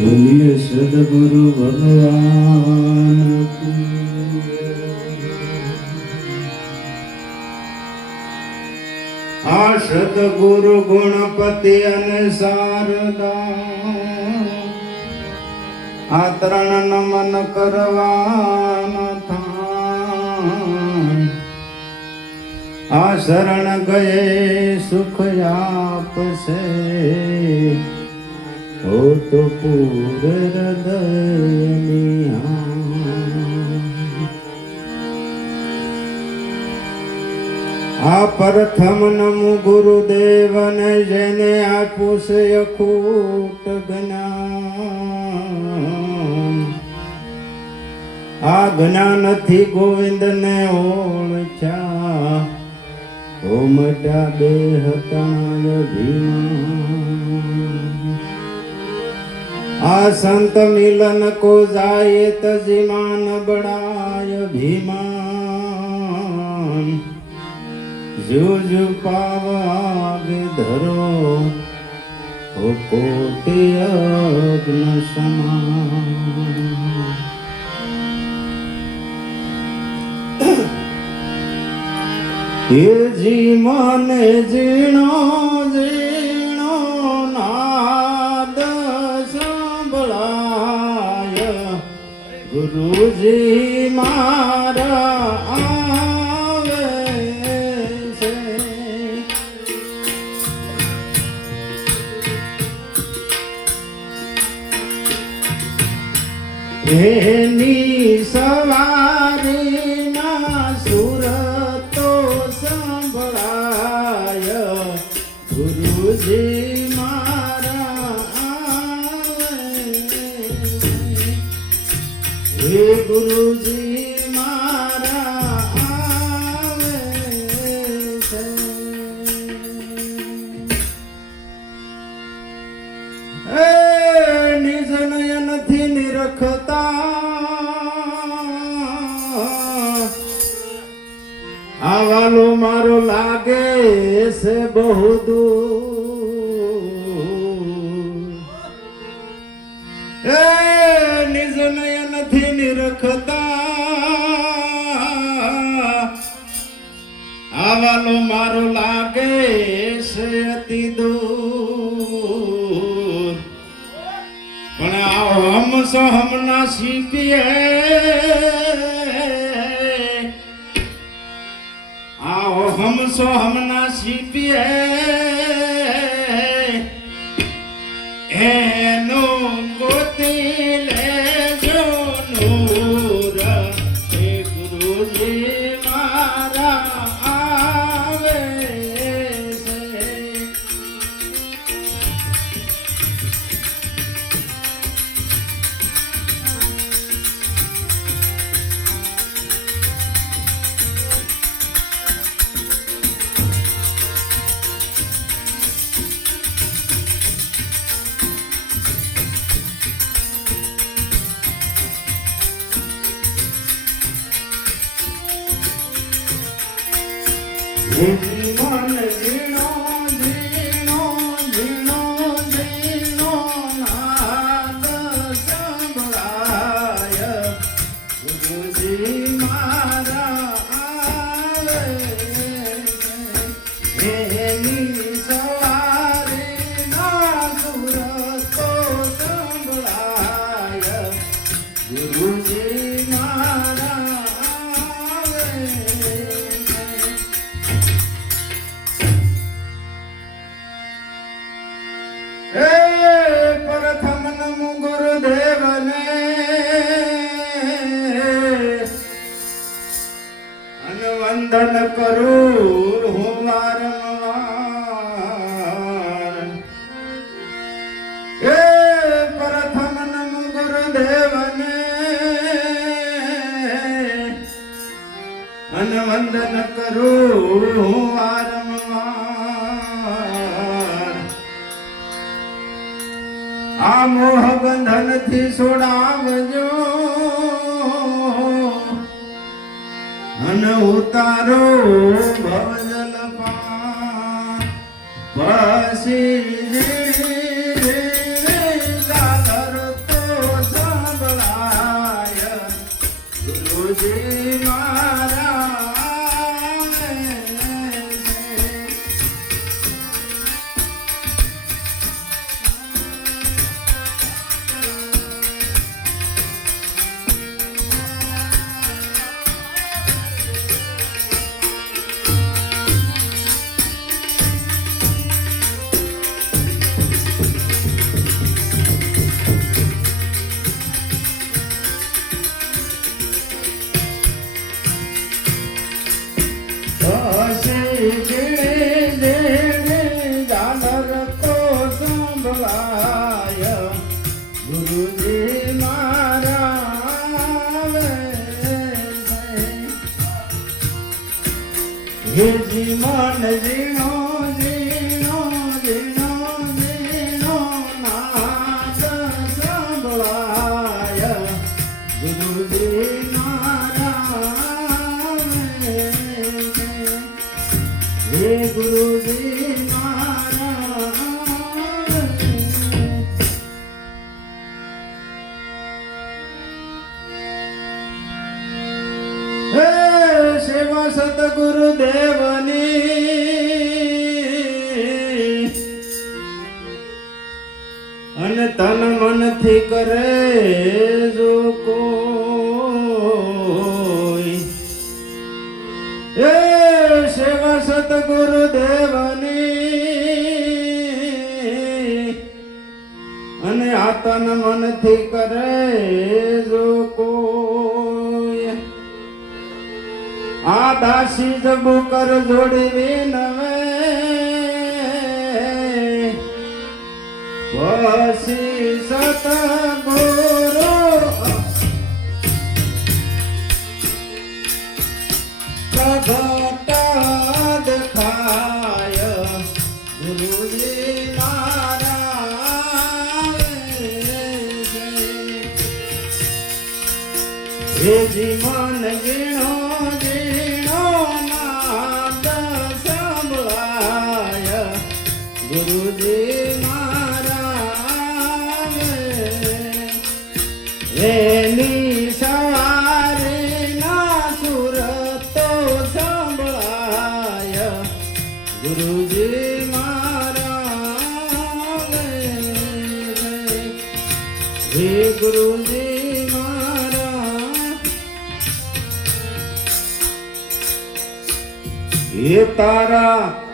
બોલીએ સદગુરુ ભગવાન. આ સદગુરુ ગુણપતિ અને શારદા. આ ત્રણ નમન કરવાના આ શરણ ગયે સુખ આપશે. હો તો પૂર હૃદયની આ પ્રથમ નમ ગુરુદેવને જેને આપું છે અખૂટ જ્ઞાન આ જ્ઞાનથી ગોવિંદને ઓળખ્યા. ઓ મટા બે હતા ભીમા. આ સંત મિલન કો જાય તજીમાન બડાય ભીમાન. જુજ પાવાગે ધરો કોટી અગ્ન સમાન. હે જી મને જીણો જીણો નાદ સંભળાય. ગુરુજી મારા એની સવારીના ગુરુજી મારા આવે. હે ગુરુજી મારા આવે છે. નયનથી નિરખતા. આવાલો મારો લાગે. બહુ દૂર. એ નિજ નયનથી નિરખતા. આવાલો મારો લાગે છે અતિ દૂર. પણ આવો હમ સો હમના શીખીએ. આવો હમ સો હમના એનું gente. નમો ગુરુદેવને અનવંદન કરું હું વારંવાર હે પ્રથમ નમો ગુરુદેવને અનવંદન કરું હું આ મોહ બંધનથી છોડાવજો. અને ઉતારો ભવજલ પાર. પછી મન ઝીણો અને તન મનથી કરે જો કોઈ. હે સેવા સતગુરુ દેવની. અને આ તન મનથી કરે જો કોઈ. આ દાસી જબુ કર જોડવી નવે પછી સતગુરુ પ્રગટા દેખાય ગુરુજી મારા હેજી મન ગીણો ગીણો નાદ સંભળાય. ગુરુજી એની સવારી ના સુરતો સંભળાય. ગુરુજી મારા હે ગુરુજી મારા હે તારા